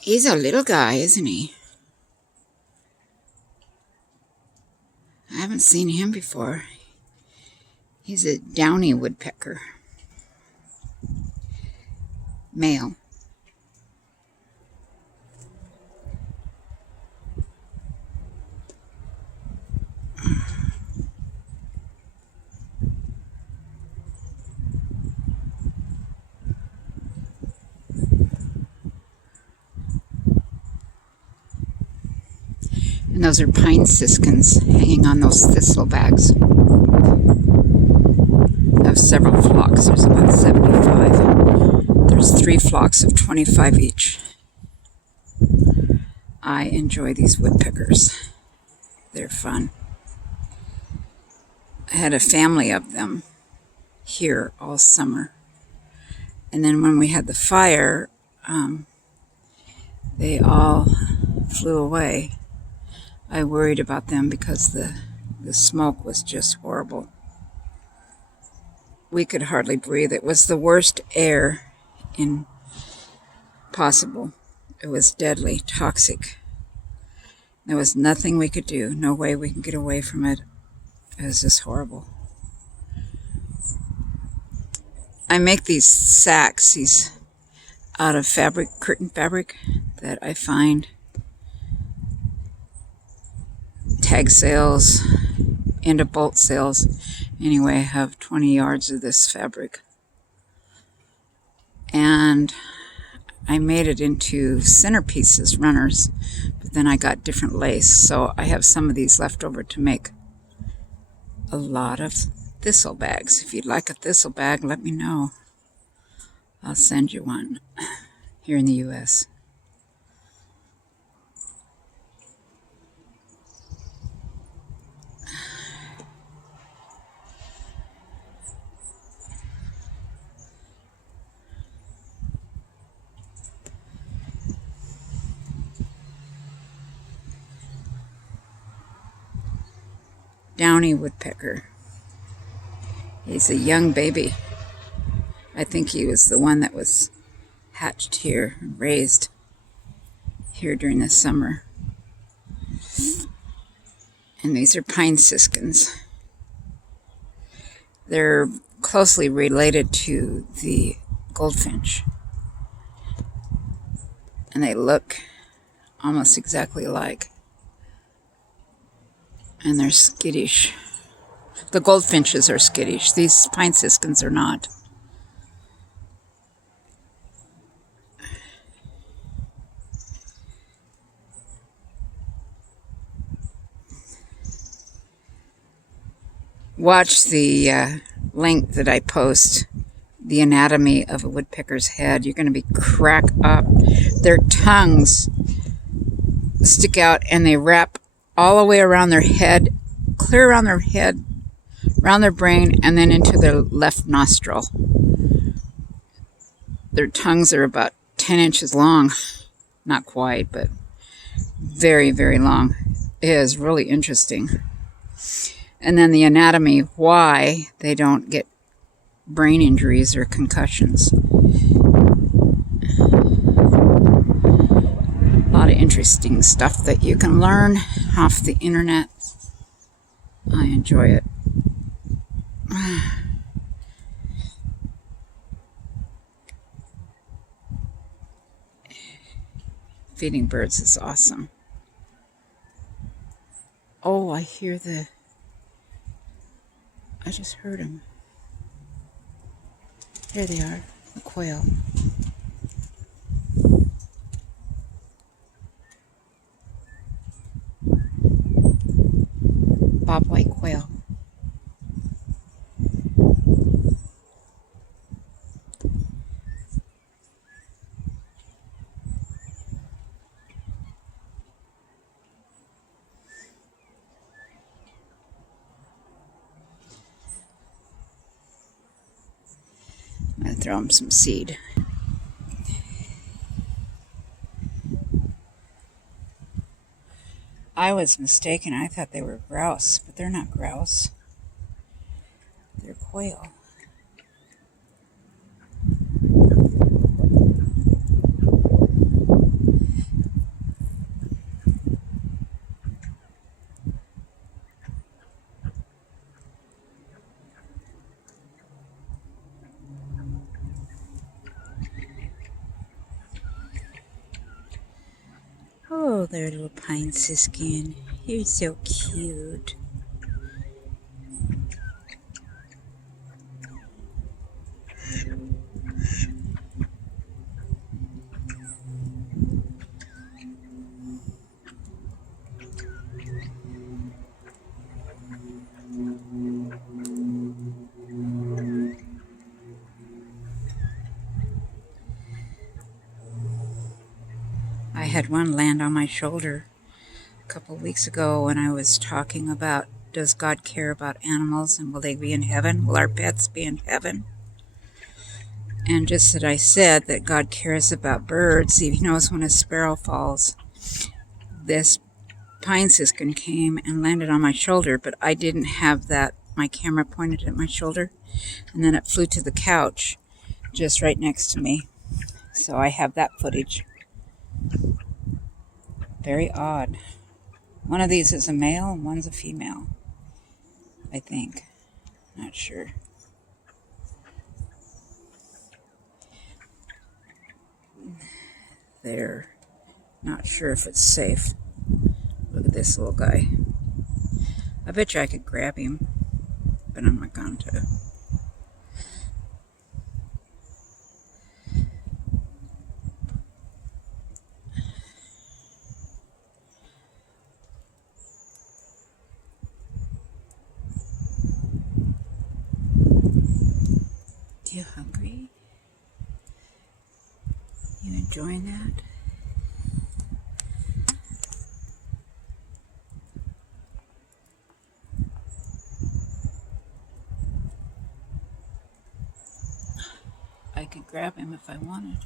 He's a little guy, isn't he? I haven't seen him before. He's a Downy Woodpecker. Male. And those are pine siskins hanging on those thistle bags. I have several flocks. There's about 75. There's 3 flocks of 25 each. I enjoy these woodpeckers. They're fun. I had a family of them here all summer. And then when we had the fire, they all flew away. I worried about them because the smoke was just horrible. We could hardly breathe. It was the worst air possible. It was deadly, toxic. There was nothing we could do, no way we could get away from it. It was just horrible. I make these sacks, out of fabric, curtain fabric, that I find tag sales, into bolt sales. Anyway, I have 20 yards of this fabric. And I made it into centerpieces, runners, but then I got different lace. So I have some of these left over to make a lot of thistle bags. If you'd like a thistle bag, let me know. I'll send you one here in the U.S. Downy Woodpecker. He's a young baby. I think he was the one that was hatched here, raised here during the summer. And these are pine siskins. They're closely related to the goldfinch. And they look almost exactly alike. And they're skittish. The goldfinches are skittish. These pine siskins are not. Watch the link that I post, The Anatomy of a Woodpecker's Head. You're going to be cracked up. Their tongues stick out and they wrap all the way around their head, clear around their head, around their brain, and then into their left nostril. Their tongues are about 10 inches long. Not quite, but very, very long. It is really interesting. And then the anatomy, why they don't get brain injuries or concussions. A lot of interesting stuff that you can learn off the internet. I enjoy it. Feeding birds is awesome. Oh, I just heard them. There they are, the quail. Bobwhite quail. I'm going to throw them some seed. I was mistaken. I thought they were grouse, but they're not grouse. They're quail. Oh, there, little pine siskin. You're so cute. I had one land on my shoulder a couple of weeks ago when I was talking about, does God care about animals and will they be in heaven? Will our pets be in heaven? And just that I said that God cares about birds. He knows when a sparrow falls. This pine siskin came and landed on my shoulder, but I didn't have that, my camera pointed at my shoulder, and then it flew to the couch just right next to me. So I have that footage. Very odd. One of these is a male and one's a female, I think. Not sure. They're not sure if it's safe. Look at this little guy. I bet you I could grab him, but I'm not going to. You hungry? You enjoying that? I could grab him if I wanted.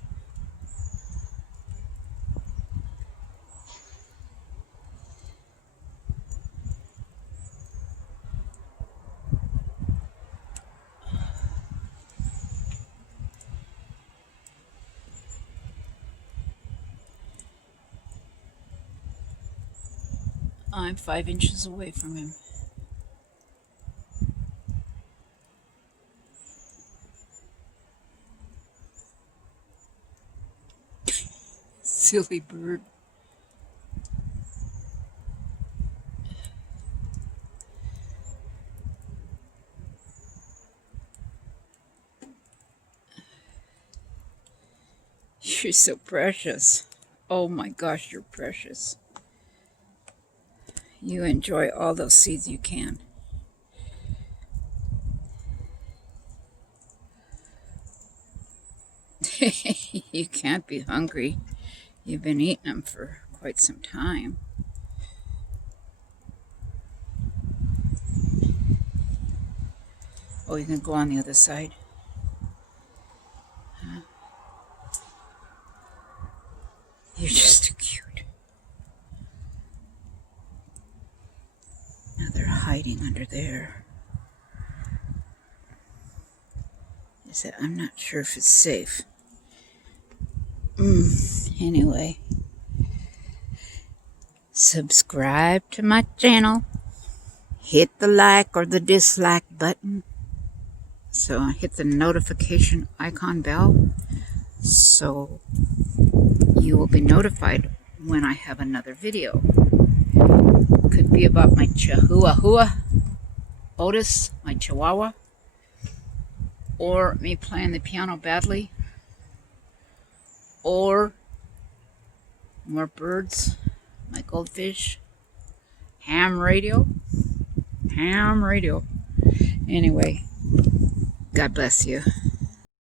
I'm 5 inches away from him. Silly bird. You're so precious. Oh my gosh, you're precious. You enjoy all those seeds you can. You can't be hungry. You've been eating them for quite some time. Oh, you can go on the other side. Huh? You're just too cute. Now they're hiding under there. I said, I'm not sure if it's safe. Anyway, subscribe to my channel. Hit the like or the dislike button. So hit the notification icon bell so you will be notified when I have another video. Could be about my Chihuahua, Otis, my Chihuahua, or me playing the piano badly, or more birds, my goldfish, ham radio. Anyway, God bless you.